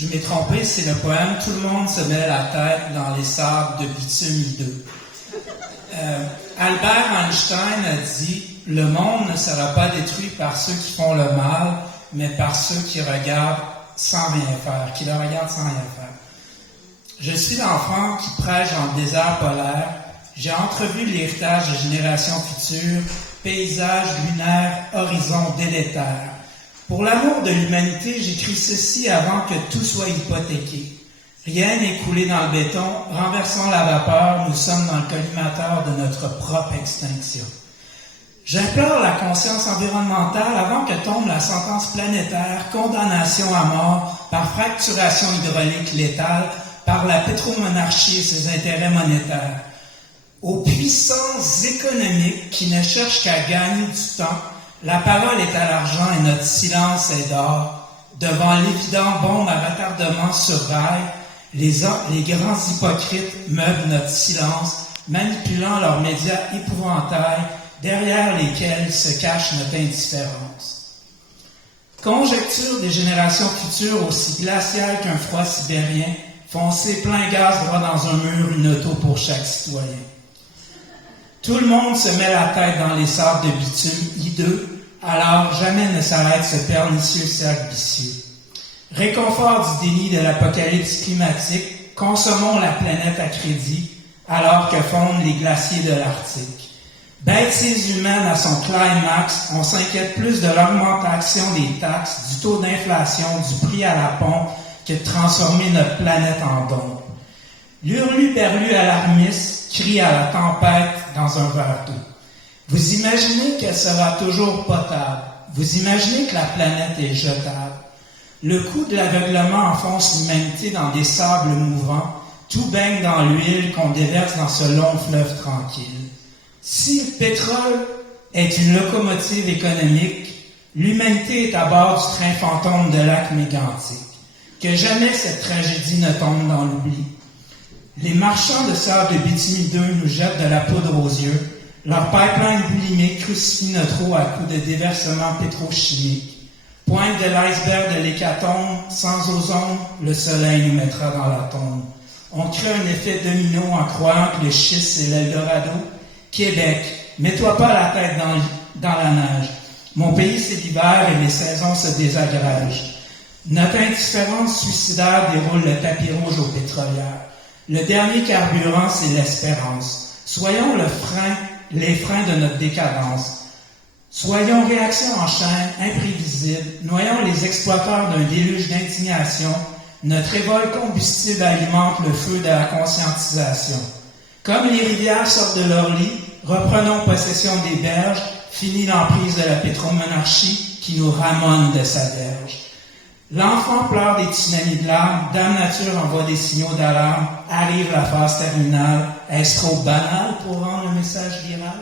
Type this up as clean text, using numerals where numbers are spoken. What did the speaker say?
je m'ai trompé, c'est le poème « Tout le monde se met la tête dans les sables de bitume hideux ». Albert Einstein a dit « Le monde ne sera pas détruit par ceux qui font le mal, mais par ceux qui regardent sans rien faire, qui le regardent sans rien faire. » Je suis l'enfant qui prêche dans le désert polaire. J'ai entrevu l'héritage de générations futures, paysages lunaires, horizons délétères. Pour l'amour de l'humanité, j'écris ceci avant que tout soit hypothéqué. Rien n'est coulé dans le béton, renversant la vapeur, nous sommes dans le collimateur de notre propre extinction. J'implore la conscience environnementale avant que tombe la sentence planétaire, condamnation à mort par fracturation hydraulique létale, par la pétromonarchie et ses intérêts monétaires. Aux puissances économiques qui ne cherchent qu'à gagner du temps, la parole est à l'argent et notre silence est d'or. Devant l'évident bombe à retardement sur rail, les grands hypocrites meublent notre silence, manipulant leurs médias épouvantails, derrière lesquels se cache notre indifférence. Conjecture des générations futures aussi glaciales qu'un froid sibérien, foncer plein gaz droit dans un mur, une auto pour chaque citoyen. Tout le monde se met la tête dans les sables de bitume hideux, alors jamais ne s'arrête ce pernicieux cercle vicieux. Réconfort du déni de l'apocalypse climatique, consommons la planète à crédit, alors que fondent les glaciers de l'Arctique. Bêtise humaine à son climax, on s'inquiète plus de l'augmentation des taxes, du taux d'inflation, du prix à la pompe, que de transformer notre planète en dombe. L'hurluberlu alarmiste crie à la tempête dans un verre d'eau. Vous imaginez qu'elle sera toujours potable. Vous imaginez que la planète est jetable. Le coup de l'aveuglement enfonce l'humanité dans des sables mouvants. Tout baigne dans l'huile qu'on déverse dans ce long fleuve tranquille. Si le pétrole est une locomotive économique, l'humanité est à bord du train fantôme de lac mégantique. Que jamais cette tragédie ne tombe dans l'oubli. Les marchands de sable de bitume hideux nous jettent de la poudre aux yeux. Leur pipeline boulimique crucifie notre eau à coups de déversement pétrochimique. Pointe de l'iceberg de l'hécatombe, sans ozone, le soleil nous mettra dans la tombe. On crée un effet domino en croyant que le schiste c'est l'Eldorado. Québec, mets-toi pas la tête dans la neige. Mon pays c'est l'hiver et les saisons se désagrègent. Notre indifférence suicidaire déroule le tapis rouge aux pétrolières. Le dernier carburant, c'est l'espérance. Soyons les freins de notre décadence. Soyons réaction en chaîne, imprévisible. Noyons les exploiteurs d'un déluge d'indignation. Notre révolte combustible alimente le feu de la conscientisation. Comme les rivières sortent de leur lit, reprenons possession des berges, finis l'emprise de la pétromonarchie qui nous ramone de sa berge. L'enfant pleure des tsunamis de larmes, Dame Nature envoie des signaux d'alarme, arrive la phase terminale. Est-ce trop banal pour rendre le message viral?